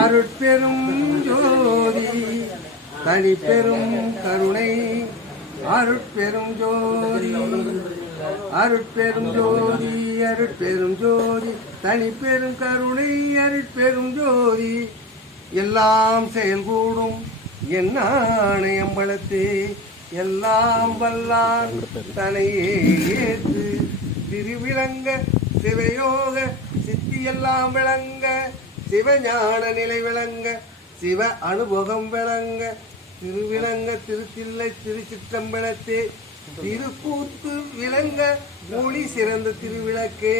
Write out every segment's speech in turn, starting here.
அருட்பெரும் ஜோதி தனிப்பெரும் கருணை அருட்பெரும் ஜோதி அருட்பெரும் ஜோதி அருட்பெரும் ஜோதி தனிப்பெரும் கருணை அருட்பெரும் ஜோதி எல்லாம் செயல்கூடும் என்ன அம்பலத்தே எல்லாம் வல்லான் தனையே ஏற்று திருவிளங்க சிவயோக சித்தியெல்லாம் விளங்க சிவஞான நிலை விளங்க சிவ அனுபவம் விளங்க திருவிளங்க திருத்தில்லை திருச்சிற்றம்பலத்தே திருக்கூத்து விளங்க ஒளி சிறந்த திருவிளக்கே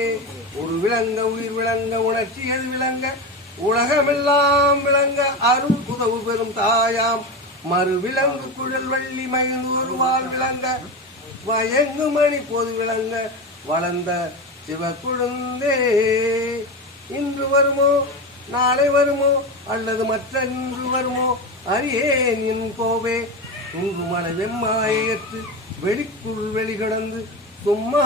ஒரு விளங்க உயிர் விளங்க உணர்ச்சியது விளங்க உலகமெல்லாம் விளங்க அருள் உதவு பெறும் தாயாம் மறு விளங்கு குழல் வள்ளி மகிழ்ந்து ஒருவாள் விளங்க வயங்கு மணி போது விளங்க வளர்ந்த சிவக்குழுந்தே இன்று வருமோ நாளை வருமோ அல்லது மற்ற இன்று வருமோ அறியேன் என் கோவே துங்குமலை வெம்மாயற்று வெளிக்குள் வெளிகடந்து சும்மா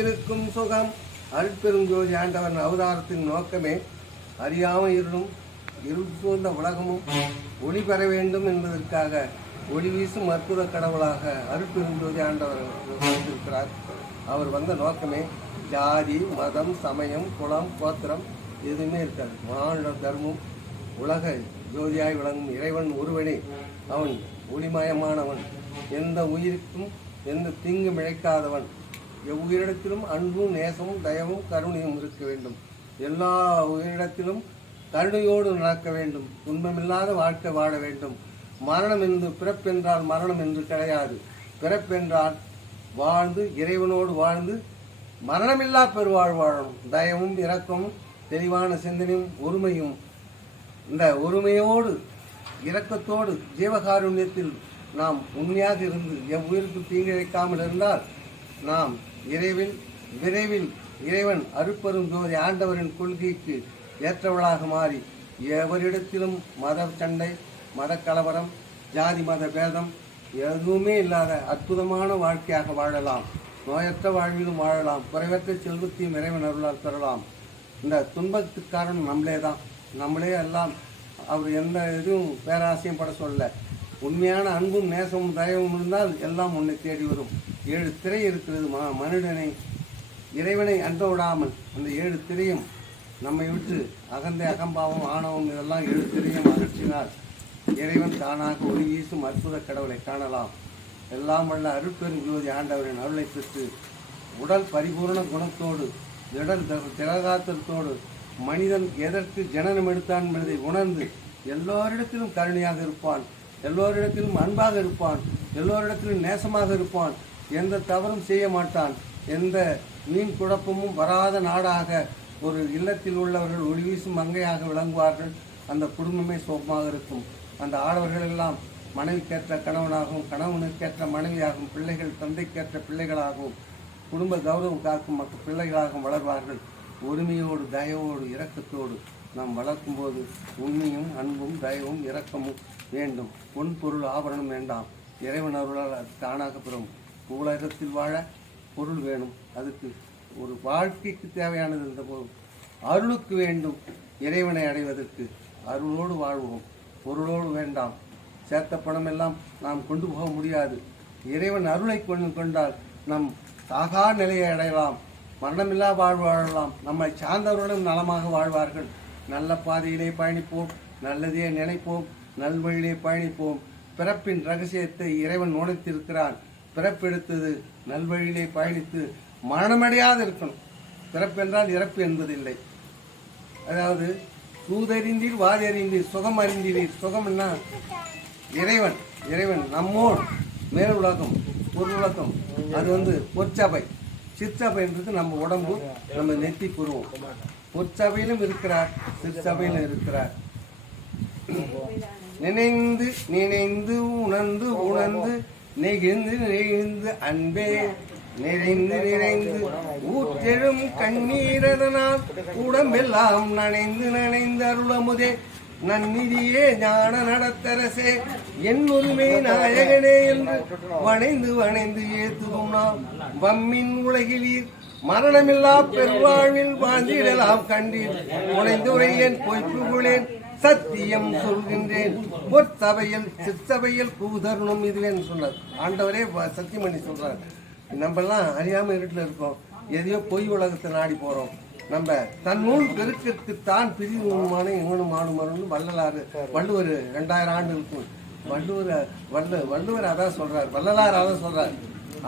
இருக்கும் சுகம் அருட்பெருஞ்சோதி ஆண்டவன் அவதாரத்தின் நோக்கமே அறியாமல் இருள் சூழ்ந்த உலகமும் ஒளி பெற வேண்டும் என்பதற்காக ஒளி வீசும் அற்புத கடவுளாக அருட்பெருஞ்சோதி ஆண்டவர் இருக்கிறார். அவர் வந்த நோக்கமே ஜாதி மதம் சமயம் குலம் கோத்திரம் எதுவுமே இருக்காது. மானுட தர்மம் உலக ஜோதியாய் விளங்கும் இறைவன் ஒருவனே. அவன் ஒளிமயமானவன், எந்த உயிருக்கும் எந்த தீங்கு இழைக்காதவன். எவ்வுயிரிடத்திலும் அன்பும் நேசமும் தயவும் கருணையும் இருக்க வேண்டும். எல்லா உயிரிடத்திலும் கருணையோடு நடக்க வேண்டும். துன்பமில்லாத வாழ்க்கை வாழ வேண்டும். மரணம் என்று பிறப்பென்றால் மரணம் என்று கிடையாது. பிறப்பென்றால் வாழ்ந்து இறைவனோடு வாழ்ந்து மரணமில்லா பெருவாழ் வாழணும். தயவும் இரக்கமும் தெளிவான சிந்தனையும் ஒருமையும். இந்த ஒருமையோடு இரக்கத்தோடு ஜீவகாருண்யத்தில் நாம் உண்மையாக இருந்து எவ்வுயிருக்கு தீங்கிழைக்காமல் இருந்தால் நாம் விரைவில் இறைவன் அருட்பெரும் ஜோதி ஆண்டவரின் கொள்கைக்கு ஏற்றவளாக மாறி எவரிடத்திலும் மத சண்டை மத கலவரம் ஜாதி மத பேதம் எதுவுமே இல்லாத அற்புதமான வாழ்க்கையாக வாழலாம். நோயற்ற வாழ்விலும் வாழலாம். குறைவற்ற செல்வத்தையும் இறைவன் அருளால் பெறலாம். இந்த துன்பத்துக்கு காரணம் நம்மளே தான். நம்மளே எல்லாம் அவர் எந்த இதுவும் பேராசையும் பட சொல்ல. உண்மையான அன்பும் நேசமும் தயவும் இருந்தால் எல்லாம் உன்னை தேடி வரும். 7 திரை இருக்கிறது. மனிதனை இறைவனை அன்ற விடாமல் அந்த 7 திரையும் நம்மை விட்டு அகந்தை அகம்பாவம் ஆணவம் இதெல்லாம் 7 திரையும் அகற்றினால் இறைவன் தானாக ஒளி வீசும் அற்புத கடவுளை காணலாம். எல்லாம் வல்ல அருட்பெரும் ஜோதி ஆண்டவரின் அருளை பெற்று உடல் பரிபூர்ண குணத்தோடு திலகாத்திரத்தோடு மனிதன் எதற்கு ஜனனம் எடுத்தான் என்பதை உணர்ந்து எல்லோரிடத்திலும் கருணையாக இருப்பான். எல்லோரிடத்திலும் அன்பாக இருப்பான். எல்லோரிடத்திலும் நேசமாக இருப்பான். எந்த தவறும் செய்ய மாட்டான். எந்த மீன் குழப்பமும் வராத நாடாக ஒரு இல்லத்தில் உள்ளவர்கள் ஒளி வீசும் மங்கையாக விளங்குவார்கள். அந்த குடும்பமே சோகமாக இருக்கும். அந்த ஆடவர்கள் எல்லாம் மனைவிக்கேற்ற கணவனாகவும் கணவனுக்கேற்ற மனைவியாகவும் பிள்ளைகள் தந்தைக்கேற்ற பிள்ளைகளாகவும் குடும்ப கௌரவம் காக்கும் மற்ற பிள்ளைகளாகவும் வளர்வார்கள். ஒருமையோடு தயவோடு இரக்கத்தோடு நாம் வளர்க்கும்போது உண்மையும் அன்பும் தயவும் இரக்கமும் வேண்டும். பொன் பொருள் ஆபரணம் வேண்டாம். இறைவன் அருளால் அது தானாக பெறும். உலகத்தில் வாழ பொருள் வேணும். அதுக்கு ஒரு வாழ்க்கைக்கு தேவையானது இந்த அருளுக்கு வேண்டும். இறைவனை அடைவதற்கு அருளோடு வாழ்வோம். பொருளோடு வேண்டாம். சேர்த்த பணம் எல்லாம் நாம் கொண்டு போக முடியாது. இறைவன் அருளை கொண்டால் நம் சாகா நிலையை அடையலாம். மரணமில்லா வாழ்வு வாழலாம். நம்மை சார்ந்தவர்களும் நலமாக வாழ்வார்கள். நல்ல பாதையிலே பயணிப்போம். நல்லதே நினைப்போம். நல்வழியிலே பயணிப்போம். பிறப்பின் ரகசியத்தை இறைவன் உணர்த்திருக்கிறான். பிறப்பெடுத்தது நல்வழியிலே பயணித்து மரணமடையாது இருக்கணும். பிறப்பென்றால் இறப்பு என்பதில்லை. அதாவது சூதறிந்தீர் வாதறிந்தீர் சுகம் அறிந்தீர். சுகம்னா இறைவன் நம்மோடு மேல் உலகம் பொருளுலகம். அது பொற்சபை. சிற்சபைன்றது நம்ம உடம்பு, நம்ம நெத்தி புருவம். பொற்சபையிலும் இருக்கிறார், சிற்சபையிலும் இருக்கிறார். நினைந்து நினைந்து உணர்ந்து உணர்ந்து நெகிழ்ந்து நெகிழ்ந்து அன்பே நிறைந்து நிறைந்து ஊற்றெழும் கண்ணீரதனால் உடம்பெல்லாம் நனைந்து நனைந்து அருளமுதே நன்னிதியே ஞான நடத்தரசே என் உரிமை நாயகனே என்று வணைந்து வணைந்து ஏத்துதும் நாம் வம்மின் உலகிலீர் மரணமில்லா பெருவாழ்வில் வாழ்ந்திடலாம் கண்டீர் உனைந்துரையேன் பொய்ப்புகளேன் சத்தியம் சொல்கின்றேன் பொற்சபையில் சிற்சபையில் கூதருணும் இதுவேன்னு சொன்னார் ஆண்டவரே சத்தியம் பண்ணி சொல்றார். நம்மெல்லாம் அறியாம இருட்டில் இருக்கோம், எதையோ பொய் உலகத்தை நாடி போறோம். நம்ம தன் நூல் பெருக்கற்கு தான் பிரிவுமான எங்கனும் ஆணுமருன்னு வள்ளுவர் 2000 ஆண்டு இருக்கும். வள்ளுவர் அதான் சொல்றார், வள்ளலார் அதான் சொல்றார்.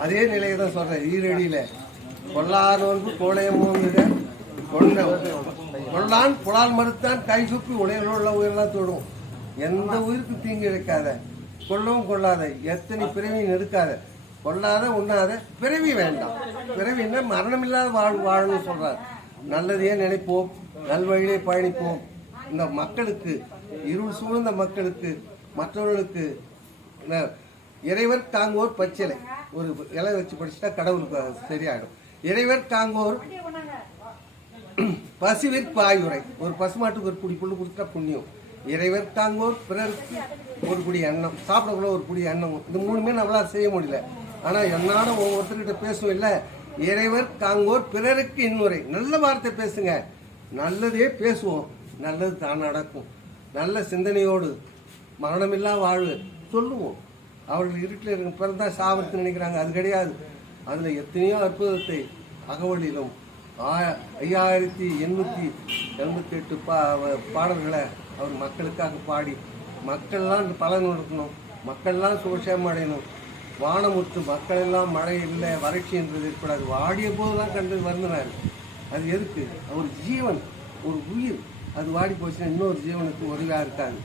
அதே நிலையை தான் சொல்றார் ஈரடியில. கொல்லாரோன்பு கோளையமும் கொள்ளான் புலால் மறுத்தான் கை சுப்பி உலகிலுள்ள உயிரெல்லாம் தொடும். எந்த உயிருக்கு தீங்கு இழைக்காத, கொல்லவும் கொள்ளாத, எத்தனை பிறவியும் எடுக்காத, கொள்ளாத உண்ணாத, பிறவி வேண்டாம். பிறவின்னா மரணம் இல்லாத வாழணும்னு சொல்றார். நல்லதையே நினைப்போம், நல்வழியிலே பயணிப்போம். இந்த மக்களுக்கு, இருள் சூழ்ந்த மக்களுக்கு, மற்றவர்களுக்கு இறைவர் தாங்கோர் பச்சிலை ஒரு இலை வச்சு படிச்சுட்டா கடவுளுக்கு சரியாயிடும். இறைவர் தாங்கோர் பசுவிற்பாயுரை, ஒரு பசுமாட்டுக்கு ஒரு புடி புல்லு கொடுத்தா புண்ணியம். இறைவர் தாங்கோர் பிறருக்கு ஒரு புடி அன்னம், சாப்பிடக்குள்ள ஒரு புடி அன்னம். இது 3மே நம்மளால் செய்ய முடியல. ஆனால் என்னால ஒவ்வொருத்தர்கிட்ட பேசுவோம் இல்லை. இறைவர் தாங்கோர் பிறருக்கு இன்னுரை, நல்ல வார்த்தை பேசுங்க, நல்லதே பேசுவோம், நல்லது தான் நடக்கும். நல்ல சிந்தனையோடு மரணமில்லா வாழ்வு சொல்லுவோம். அவர்கள் இருட்டில் இருக்க பிறந்தா சாபத்து நினைக்கிறாங்க, அது கிடையாது. அதில் எத்தனையோ அற்புதத்தை அகவலிலும் 5888 பாடல்களை அவர் மக்களுக்காக பாடி மக்கள்லாம் பலன் கொடுக்கணும், மக்கள்லாம் சுகட்சேமம் அடையணும். வானமுற்று மக்கள் எல்லாம் மழை இல்லை வறட்சி என்றது ஏற்படாது. வாடிய போதெல்லாம் கண்டு வருந்தினார். அது எதுக்கு? ஒரு ஜீவன், ஒரு உயிர் அது வாடி போச்சுன்னா இன்னொரு ஜீவனுக்கு உதவியாக இருக்காது.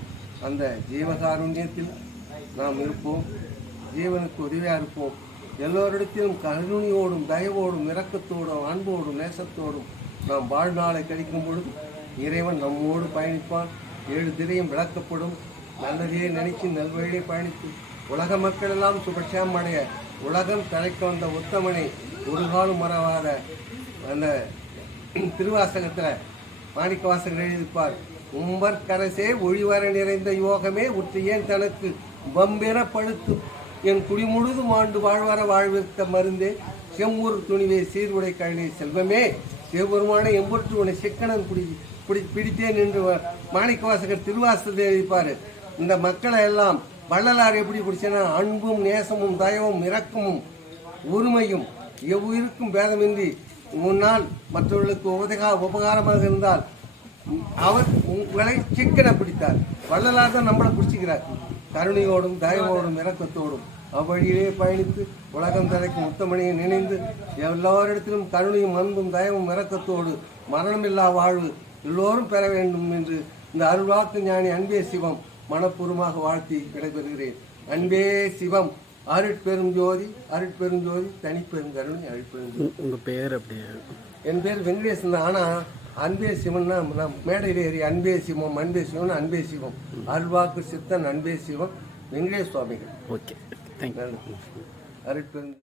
அந்த ஜீவகாருண்யத்தில் நாம் இருப்போம், ஜீவனுக்கு உதவியாக இருப்போம். எல்லோரிடத்திலும் கருணையோடும் தயவோடும் இரக்கத்தோடும் அன்போடும் நேசத்தோடும் நாம் வாழ்நாளை கழிக்கும் பொழுது இறைவன் நம்மோடு பயணிப்பான். 7 திரையும் விளக்கப்படும். நல்லதையே நினைச்சு நல்வழியை பயணித்து உலக மக்கள் எல்லாம் சுபட்சேமம் அடைய உலகம் தழைக்க வந்த உத்தமனை ஒரு காலம் மறவாத அந்த திருவாசகத்தில் மாணிக்க வாசகர் எழுதிப்பார். உம்பற்கரசே ஒழிவர நிறைந்த யோகமே உற்றியேன் தனக்கு வம்பென பழுத்து என் குடிமுழுதும் ஆண்டு வாழ்வர வாழ்வித்த மருந்தே செம்பூர் துணிவே சீர்வுடை கழனி செல்வமே சிவபெருமான எம்பொற்று உன்னை சிக்கனன் பிடித்தேன் என்று மாணிக்க வாசகர் திருவாசகத்தில் எழுதிப்பார். இந்த மக்களை எல்லாம் வள்ளலார் எப்படி பிடிச்சேன்னா அன்பும் நேசமும் தயவும் இரக்கமும் ஒருமையும் எவ்வுயிருக்கும் பேதமின்றி முன்னால் மற்றவர்களுக்கு உபகாரமாக இருந்தால் அவர் உங்களை சிக்கனை பிடித்தார். வள்ளலார் தான் நம்மளை பிடிச்சிக்கிறார். கருணையோடும் தயவோடும் இரக்கத்தோடும் அவ்வழியிலே பயணித்து உலகம் தலைக்கும் உத்தமனையை நினைந்து எல்லோரிடத்திலும் கருணையும் அன்பும் தயவும் இரக்கத்தோடு மரணமில்லா வாழ்வு எல்லோரும் பெற வேண்டும் என்று இந்த அருள்வாக்கு ஞானி அன்பே சிவம் மனப்பூர்வமாக வாழ்த்தி விடைபெறுகிறேன். அன்பே சிவம், அருட்பெரும் ஜோதி, அருட்பெரும் ஜோதி, தனிப்பெருங்கருணை, அருட்பெரும். உங்கள் பேர் அப்படி? என் பேர் வெங்கடேசன். ஆனால் அன்பே சிவன்னா நான் மேடையில் ஏறி அன்பே சிவம் அன்பே சிவம் அன்பே சிவம் அருள்வாக்கு சித்தன் அன்பே சிவம் வெங்கடேஷ் சுவாமிகள். Okay, thank you. அருட்பெரும்